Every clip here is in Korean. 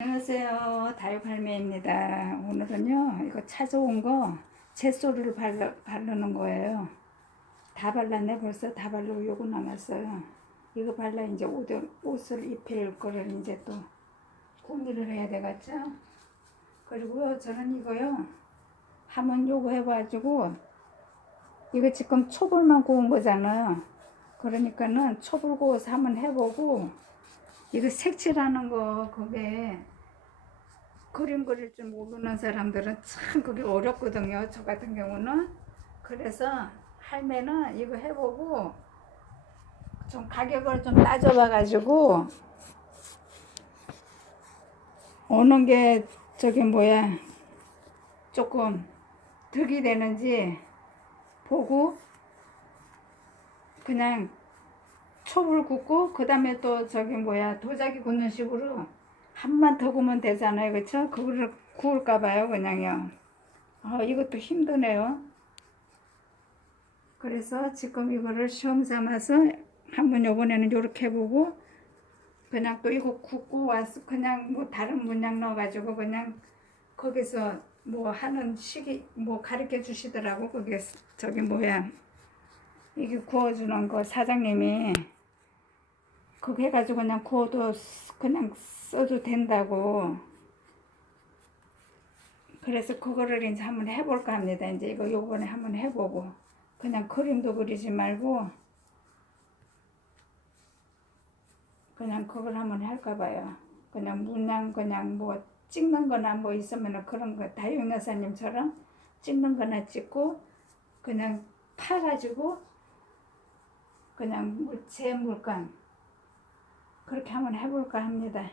안녕하세요. 다육할매입니다. 오늘은요, 이거 찾아온 거, 젯소를 발라, 바르는 거예요. 다 발랐네, 벌써 다 바르고 요거 남았어요. 이거 발라 이제 옷, 옷을 입힐 거를 이제 또 구미를 해야 되겠죠? 그리고요, 저는 이거요, 한번 요거 해가지고, 이거 지금 초벌만 구운 거잖아요. 그러니까는 초벌 구워서 한번 해보고, 이거 색칠하는 거 그게 그림 그릴 줄 모르는 사람들은 참 그게 어렵거든요. 저 같은 경우는 그래서 할매는 이거 해보고 좀 가격을 좀 따져봐 가지고 어느 게 저기 뭐야 조금 득이 되는지 보고 그냥 촉을 굽고 그 다음에 또 저기 뭐야 도자기 굽는 식으로 한만 더 구우면 되잖아요. 그쵸? 그거를 구울까 봐요 그냥요. 아 이것도 힘드네요. 그래서 지금 이거를 시험 삼아서 한번 요번에는 요렇게 해보고 그냥 또 이거 굽고 와서 그냥 뭐 다른 문양 넣어가지고 그냥 거기서 뭐 하는 시기 뭐 가르쳐 주시더라고 그게 저기 뭐야 이게 구워주는 거 사장님이 그거 해가지고 그냥 구워도 쓰- 그냥 써도 된다고. 그래서 그거를 이제 한번 해볼까 합니다. 이제 이거 요번에 한번 해보고. 그냥 그림도 그리지 말고, 그냥 그걸 한번 할까 봐요. 그냥 문양, 그냥 뭐 찍는 거나 뭐 있으면 그런 거, 다육 여사님처럼 찍는 거나 찍고, 그냥 파가지고, 그냥 물- 제 물감, 그렇게 한번 해볼까 합니다.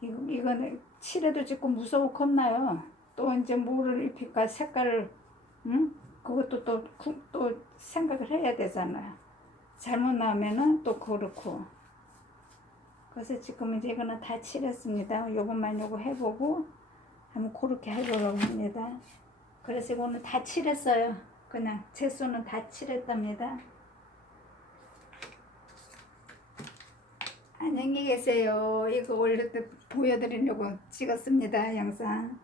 이거, 이거는 칠해도 찍고 무서워 겁나요. 또 이제 뭐를 입힐까 색깔을 응? 그것도 또, 구- 또 생각을 해야 되잖아요. 잘못 나오면은 또 그렇고. 그래서 지금 이제 이거는 다 칠했습니다. 요것만 요거 해보고 한번 그렇게 해보려고 합니다. 그래서 이거는 다 칠했어요. 그냥 제 손은 다 칠했답니다. 안녕히 계세요. 이거 또 보여드리려고 찍었습니다. 영상.